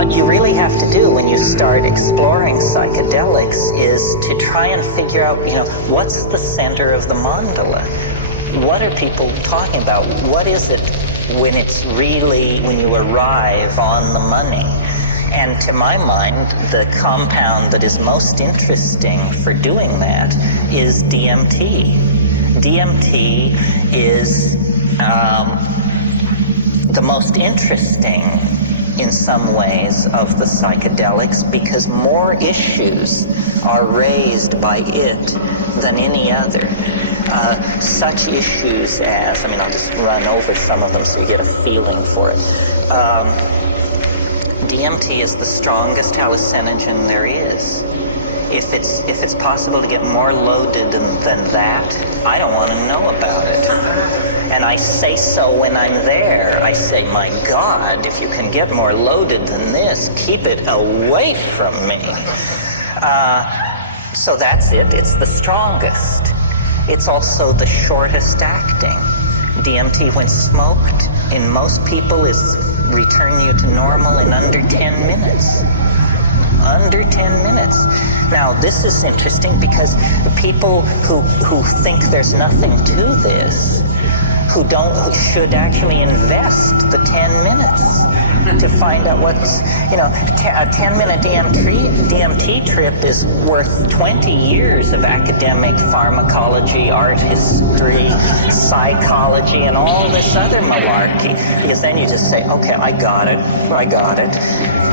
what you really have to do when you start exploring psychedelics is to try and figure out, what's the center of the mandala? What are people talking about? What is it when you arrive on the money? And to my mind, the compound that is most interesting for doing that is DMT. DMT is the most interesting in some ways of the psychedelics because more issues are raised by it than any other. Such issues as, I'll just run over some of them so you get a feeling for it. DMT is the strongest hallucinogen there is. If it's possible to get more loaded than that, I don't want to know about it. And I say so when I'm there. I say, my God, if you can get more loaded than this, keep it away from me. So that's it. It's the strongest. It's also the shortest acting. DMT, when smoked, in most people return you to normal in under 10 minutes. Under 10 minutes. Now, this is interesting because the people who think there's nothing to this, who should actually invest the 10 minutes to find out what's, a 10-minute DMT trip is worth 20 years of academic pharmacology, art history, psychology, and all this other malarkey. Because then you just say, okay, I got it.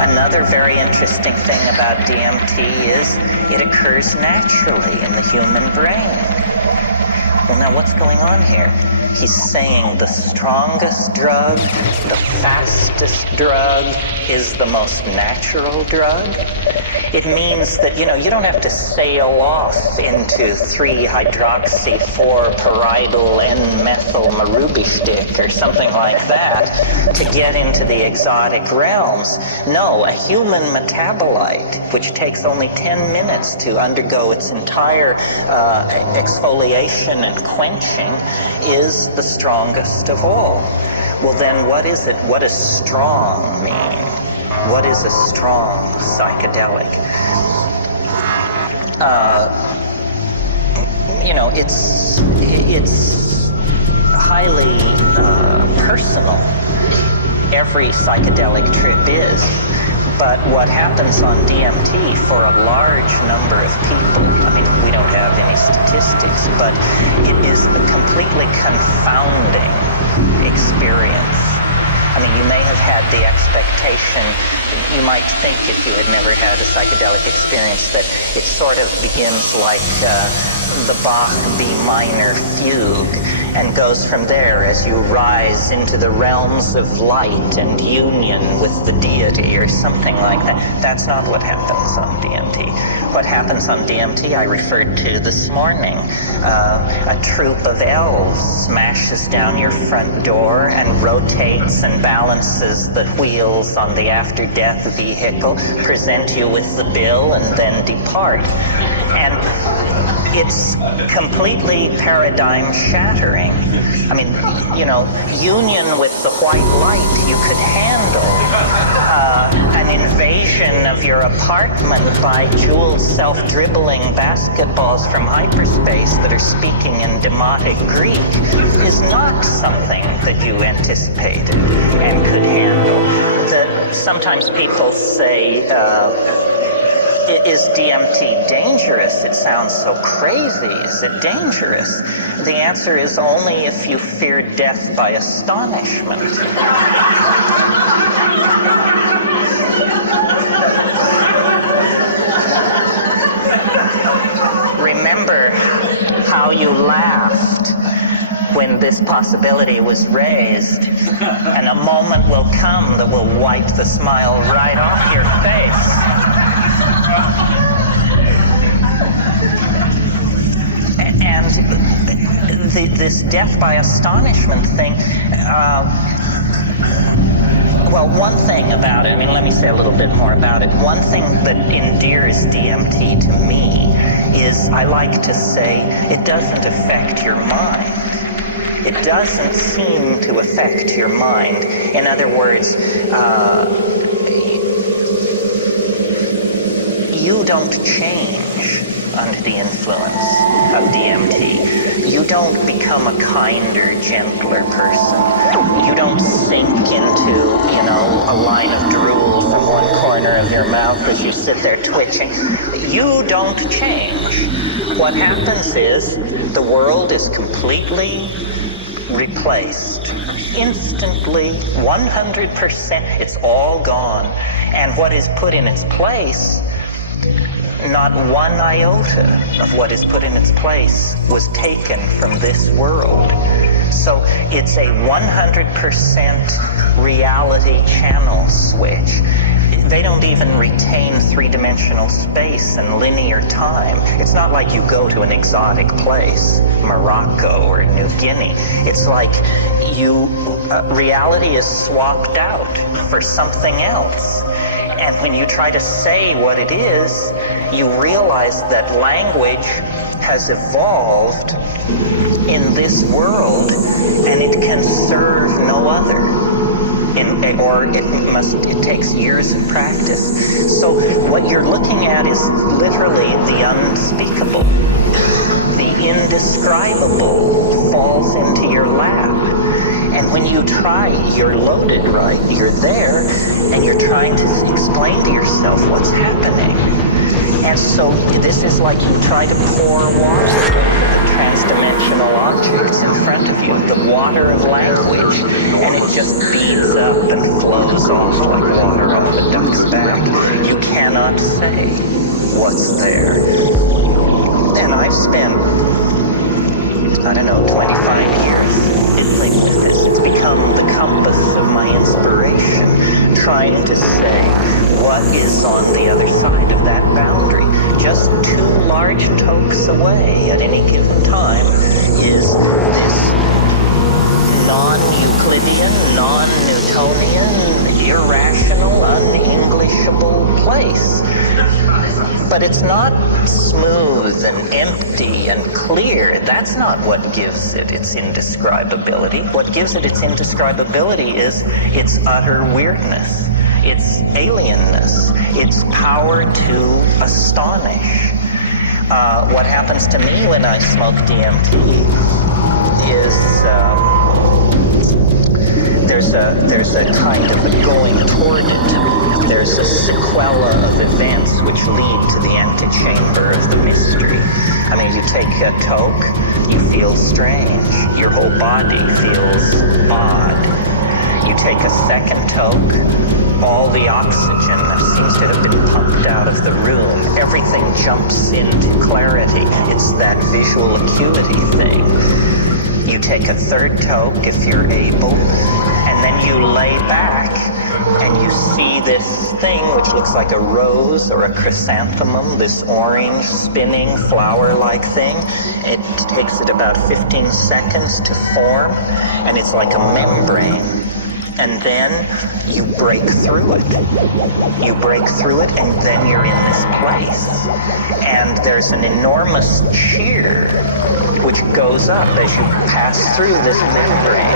Another very interesting thing about DMT is it occurs naturally in the human brain. Well, now what's going on here? He's saying the strongest drug, the fastest drug, is the most natural drug. It means that, you don't have to sail off into 3-hydroxy-4-pyridyl N-methyl marubishtik or something like that to get into the exotic realms. No, a human metabolite, which takes only 10 minutes to undergo its entire exfoliation and quenching, is the strongest of all. Well, then what is it? What does strong mean? What is a strong psychedelic? It's highly personal. Every psychedelic trip is. But what happens on DMT for a large number of people, we don't have any statistics, but it is a completely confounding experience. You may have had the expectation, you might think if you had never had a psychedelic experience that it sort of begins like the Bach B minor fugue and goes from there as you rise into the realms of light and union with the deity or something like that. That's not what happens on DMT. What happens on DMT I referred to this morning. A troop of elves smashes down your front door and rotates and balances the wheels on the after-death vehicle, present you with the bill, and then depart. And it's completely paradigm shattering. Union with the white light you could handle. An invasion of your apartment by jeweled self-dribbling basketballs from hyperspace that are speaking in demotic Greek is not something that you anticipated and could handle. Sometimes people say, is DMT dangerous? It sounds so crazy. Is it dangerous? The answer is only if you fear death by astonishment. Remember how you laughed when this possibility was raised, and a moment will come that will wipe the smile right off your face. And this death by astonishment thing, one thing about it, let me say a little bit more about it. One thing that endears DMT to me is I like to say it doesn't affect your mind. It doesn't seem to affect your mind. In other words, don't change under the influence of DMT. You don't become a kinder, gentler person. You don't sink into, a line of drool from one corner of your mouth as you sit there twitching. You don't change. What happens is the world is completely replaced. Instantly, 100%, it's all gone. And what is put in its place, not one iota of what is put in its place was taken from this world. So it's a 100% reality channel switch. They don't even retain three-dimensional space and linear time. It's not like you go to an exotic place, Morocco or New Guinea. It's like reality is swapped out for something else. And when you try to say what it is, you realize that language has evolved in this world and it can serve no other. It takes years of practice. So what you're looking at is literally the unspeakable. The indescribable falls into your lap. And when you try, you're loaded, right? You're there, and you're trying to explain to yourself what's happening. And so this is like you try to pour water over the trans-dimensional objects in front of you, the water of language, and it just beads up and flows off like water off a duck's back. You cannot say what's there. And I've spent, 25 years fiddling with this. It's become the compass of my inspiration, trying to say what is on the other side of that boundary. Just 2 large tokes away at any given time is this non-Euclidean, non-Newtonian, irrational, un-Englishable place. But it's not smooth and empty and clear. That's not what gives it its indescribability. What gives it its indescribability is its utter weirdness, its alienness, its power to astonish. What happens to me when I smoke DMT is there's a kind of a going toward it. There's a sequela of events which lead to the antechamber of the mystery. I mean, you take a toke, you feel strange. Your whole body feels odd. You take a second toke, all the oxygen seems to have been pumped out of the room. Everything jumps into clarity. It's that visual acuity thing. You take a third toke if you're able, and then you lay back and you see this thing which looks like a rose or a chrysanthemum, this orange spinning flower-like thing. It takes it about 15 seconds to form, and it's like a membrane. And then you break through it. You break through it, and then you're in this place. And there's an enormous cheer which goes up as you pass through this membrane.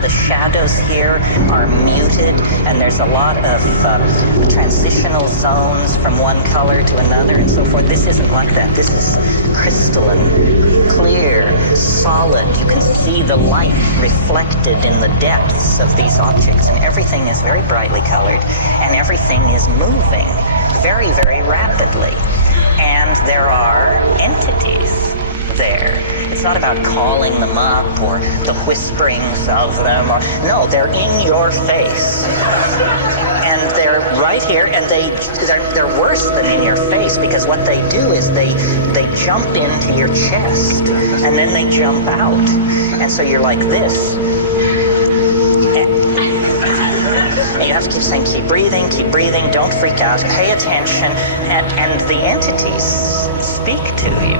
The shadows here are muted, and there's a lot of transitional zones from one color to another and so forth. This isn't like that. This is crystalline, clear, solid. You can see the light reflected in the depths of these objects, and everything is very brightly colored, and everything is moving very, very rapidly. And there are entities there. It's not about calling them up or the whisperings of them. No, they're in your face. And they're right here, and they're worse than in your face, because what they do is they jump into your chest, and then they jump out. And so you're like this. And you have to keep saying, keep breathing, don't freak out, pay attention, and the entities speak to you.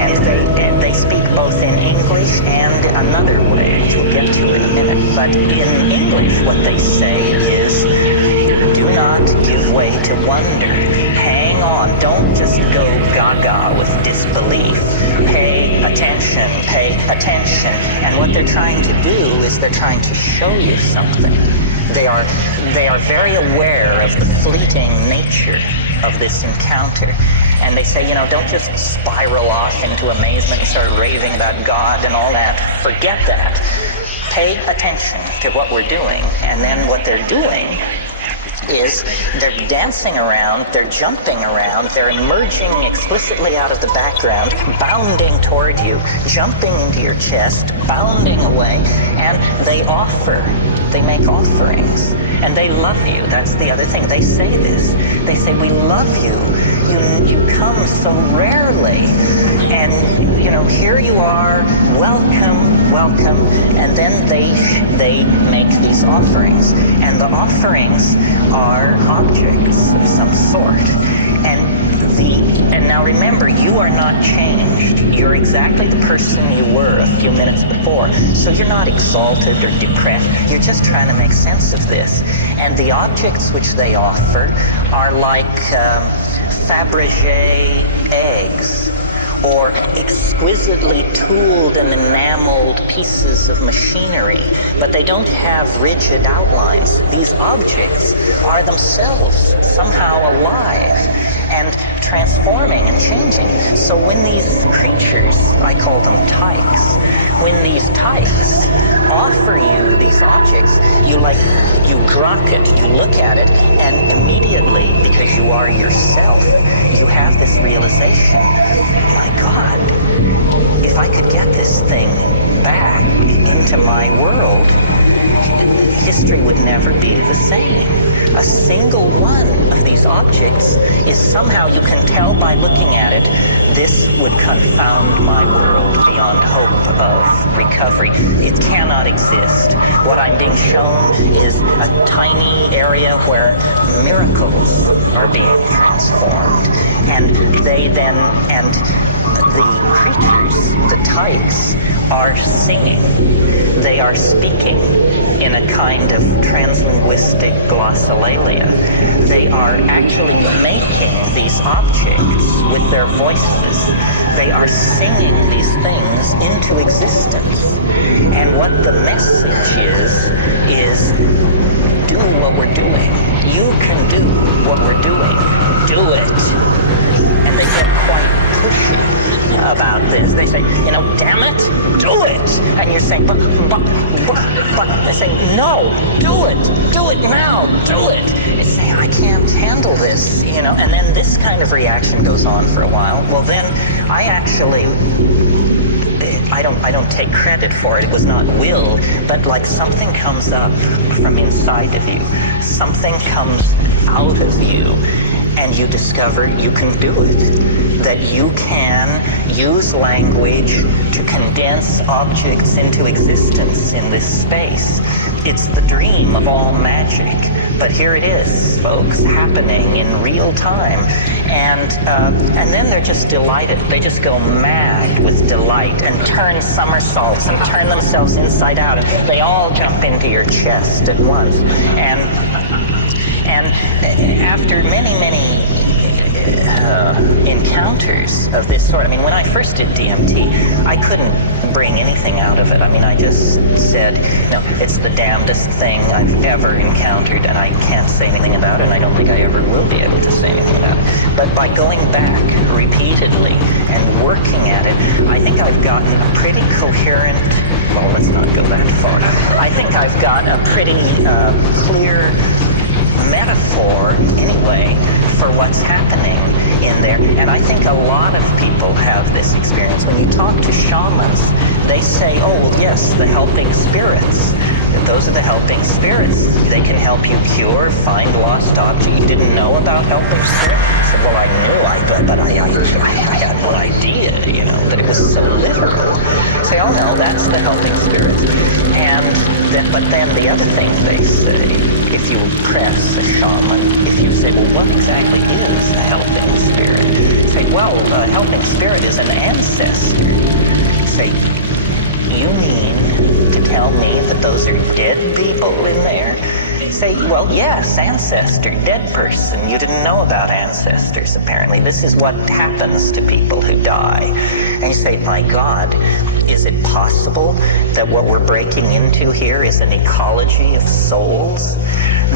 And they speak both in English and another way, which we'll get to in a minute. But in English, what they say is, do not give way to wonder. Hang on, don't just go gaga with disbelief. Pay attention. And what they're trying to do is they're trying to show you something. They are very aware of the fleeting nature of this encounter. And they say, don't just spiral off into amazement and start raving about God and all that. Forget that. Pay attention to what we're doing. And then what they're doing is they're dancing around, they're jumping around, they're emerging explicitly out of the background, bounding toward you, jumping into your chest, bounding away, and they make offerings. And they love you. That's the other thing. They say this. They say, we love you. You come so rarely. And, here you are. Welcome. And then they make these offerings. And the offerings are objects of some sort. And now remember, you are not changed. You're exactly the person you were a few minutes before. So you're not exalted or depressed. You're just trying to make sense of this. And the objects which they offer are like Fabergé eggs, or exquisitely tooled and enameled pieces of machinery, but they don't have rigid outlines. These objects are themselves somehow alive and transforming and changing. So when these creatures, I call them tykes, when these tykes offer you these objects, you grok it, you look at it, and immediately, because you are yourself, you have this realization, my God, if I could get this thing back into my world, history would never be the same. A single one of these objects is somehow, you can tell by looking at it, this would confound my world beyond hope of recovery. It cannot exist. What I'm being shown is a tiny area where miracles are being transformed. And the creatures, the tykes, are singing. They are speaking in a kind of translinguistic glossolalia. They are actually making these objects with their voices. They are singing these things into existence. And what the message is do what we're doing. You can do what we're doing. Do it. And they get quite pushy about this. They say, damn it, do it. And you're saying, but they're saying, no, do it now, do it. It's saying, I can't handle this, and then this kind of reaction goes on for a while. Well, then I don't take credit for it. It was not will, but like something comes up from inside of you. Something comes out of you, and you discover you can do it. That you can use language to condense objects into existence in this space. It's the dream of all magic. But here it is, folks, happening in real time. And then they're just delighted. They just go mad with delight and turn somersaults and turn themselves inside out. And they all jump into your chest at once. And after many encounters of this sort. I mean, when I first did DMT, I couldn't bring anything out of it. I mean, I just said, no, it's the damnedest thing I've ever encountered, and I can't say anything about it, and I don't think I ever will be able to say anything about it. But by going back repeatedly and working at it, I think I've gotten a pretty coherent, well, let's not go that far. I think I've got a pretty clear metaphor, anyway, for what's happening in there. And I think a lot of people have this experience. When you talk to shamans, they say, oh, well, yes, the helping spirits. Those are the helping spirits. They can help you cure, find lost objects. You didn't know about helping spirits? I said, well, I knew, but I had no idea, that it was so literal. Say, oh no, that's the helping spirits. But then the other thing they say, if you press a shaman, if you say, well, what exactly is a helping spirit? Say, well, a helping spirit is an ancestor. Say, you mean to tell me that those are dead people in there? Say, well, yes, ancestor, dead person. You didn't know about ancestors, apparently. This is what happens to people who die. And you say, my God, is it possible that what we're breaking into here is an ecology of souls?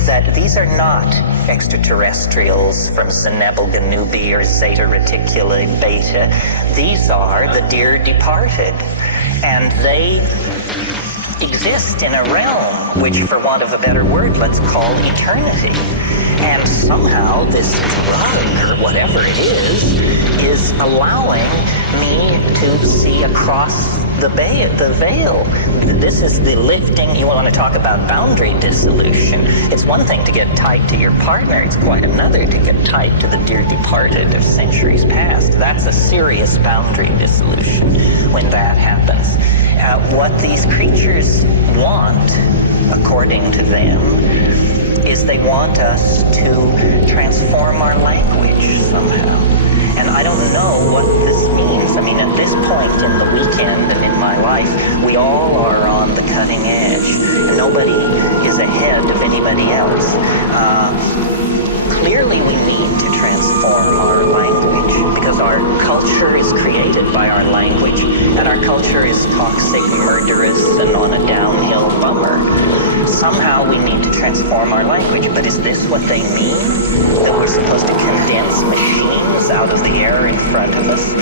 That these are not extraterrestrials from Zenebel Ganubi or Zeta Reticuli Beta. These are the dear departed. And they exist in a realm which, for want of a better word, let's call eternity. And somehow this drug, or whatever it is allowing me to see across the veil. This is the lifting. You want to talk about boundary dissolution. It's one thing to get tied to your partner. It's quite another to get tied to the dear departed of centuries past. That's a serious boundary dissolution when that happens. What these creatures want, according to them, is they want us to transform our language somehow. And I don't know what this means. I mean, at this point in the weekend and in my life, we all are on the cutting edge. And nobody is ahead of anybody else. Clearly, we need to transform our language because our culture is created by our language, and our culture is toxic, murderous, and on a downhill bummer. Somehow we need to transform our language, but is this what they mean? That we're supposed to condense machines out of the air in front of us?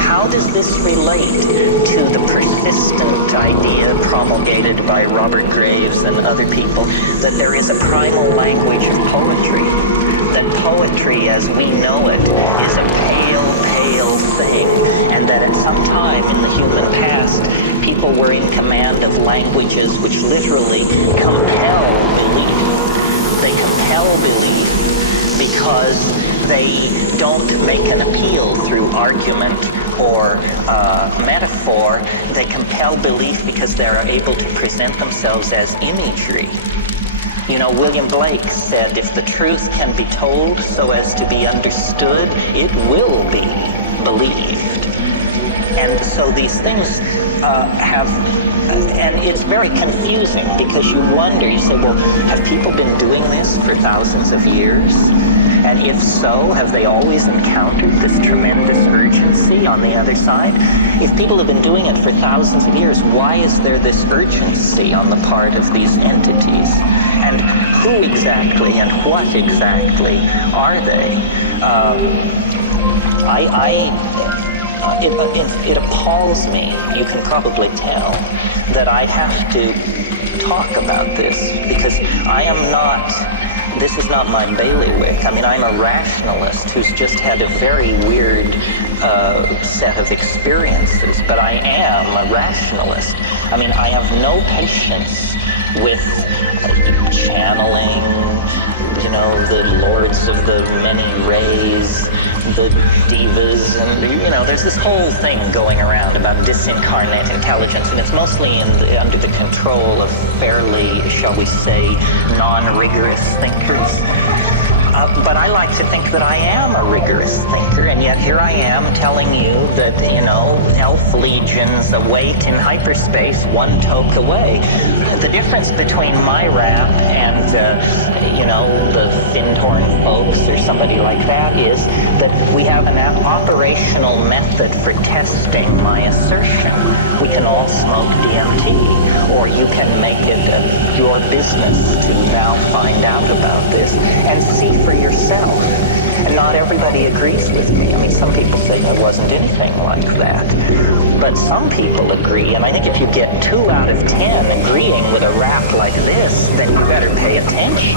How does this relate to the persistent idea promulgated by Robert Graves and other people that there is a primal language of poetry? That poetry as we know it is a pale, pale thing, and that at some time in the human past, people were in command of languages which literally compel belief. They compel belief because they don't make an appeal through argument or metaphor. They compel belief because they are able to present themselves as imagery. William Blake said, if the truth can be told so as to be understood, it will be believed. And so these things and it's very confusing because you wonder, you say, well, have people been doing this for thousands of years? And if so, have they always encountered this tremendous urgency on the other side? If people have been doing it for thousands of years, why is there this urgency on the part of these entities? And who exactly and what exactly are they? It appalls me, you can probably tell, that I have to talk about this because this is not my bailiwick. I mean, I'm a rationalist who's just had a very weird set of experiences, but I am a rationalist. I mean, I have no patience with channeling, the lords of the many rays, the divas, and there's this whole thing going around about disincarnate intelligence, and it's mostly under the control of fairly, shall we say, non-rigorous thinkers. But I like to think that I am a rigorous thinker, and yet here I am telling you that, elf legions await in hyperspace, one toke away. The difference between my rap and, the Findhorn folks or somebody like that is that we have an operational method for testing my assertion. We can all smoke DMT, or you can make it your business to now find out about this and see for yourself. And not everybody agrees with me. I mean, some people say there wasn't anything like that. But some people agree, and I think if you get 2 out of 10 agreeing with a rap like this, then you better pay attention.